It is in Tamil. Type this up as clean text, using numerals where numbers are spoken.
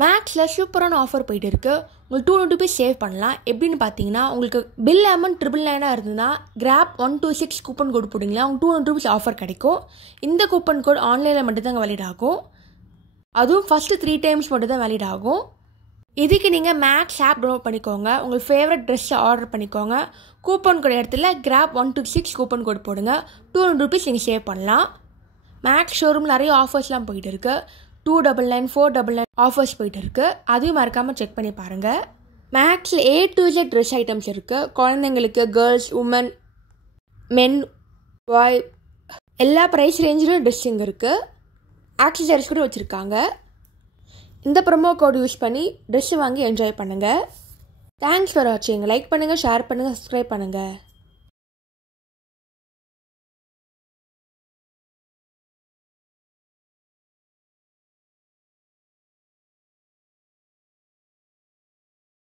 மேக்ஸில் சூப்பரான ஆஃபர் போயிட்டு இருக்குது. உங்களுக்கு 200 rupees சேவ் பண்ணலாம். எப்படின்னு பார்த்தீங்கன்னா, உங்களுக்கு பில் அமௌண்ட் 999 இருந்ததுன்னா கிராப் 126 கூப்பன் கோட் போட்டிங்களா உங்களுக்கு 200 rupees ஆஃபர் கிடைக்கும். இந்த கூப்பன் கோட் ஆன்லைனில் மட்டும்தாங்க வேலிட் ஆகும். அதுவும் ஃபஸ்ட்டு 3 times மட்டும் தான் வேலிட் ஆகும். இதுக்கு நீங்கள் மேக்ஸ் ஆப் டவுன்லோட் பண்ணிக்கோங்க. உங்கள் ஃபேவரட் ட்ரெஸ்ஸை ஆர்டர் பண்ணிக்கோங்க. கூப்பன் கோட் இடத்துல கிராப் 126 கூப்பன் கோட் போடுங்க. 200 rupees நீங்கள் சேவ் பண்ணலாம். மேக்ஸ் ஷோரூமில் நிறைய ஆஃபர்ஸ்லாம் போயிட்டு இருக்குது. 299, 499 ஆஃபர்ஸ் போயிட்டு இருக்குது. அதையும் மறக்காமல் செக் பண்ணி பாருங்கள். மேக்ஸில் A to Z dress items இருக்குது. குழந்தைங்களுக்கு, கேர்ள்ஸ், உமன், மென், பாய் எல்லா ப்ரைஸ் ரேஞ்சிலும் ட்ரெஸ்ஸிங் இருக்குது. ஆக்சசரிஸ் கூட வச்சுருக்காங்க. இந்த ப்ரோமோ கோட் யூஸ் பண்ணி ட்ரெஸ்ஸு வாங்கி என்ஜாய் பண்ணுங்கள். தேங்க்ஸ் ஃபார் வாட்சிங். லைக் பண்ணுங்கள், ஷேர் பண்ணுங்கள், சப்ஸ்கிரைப் பண்ணுங்கள்.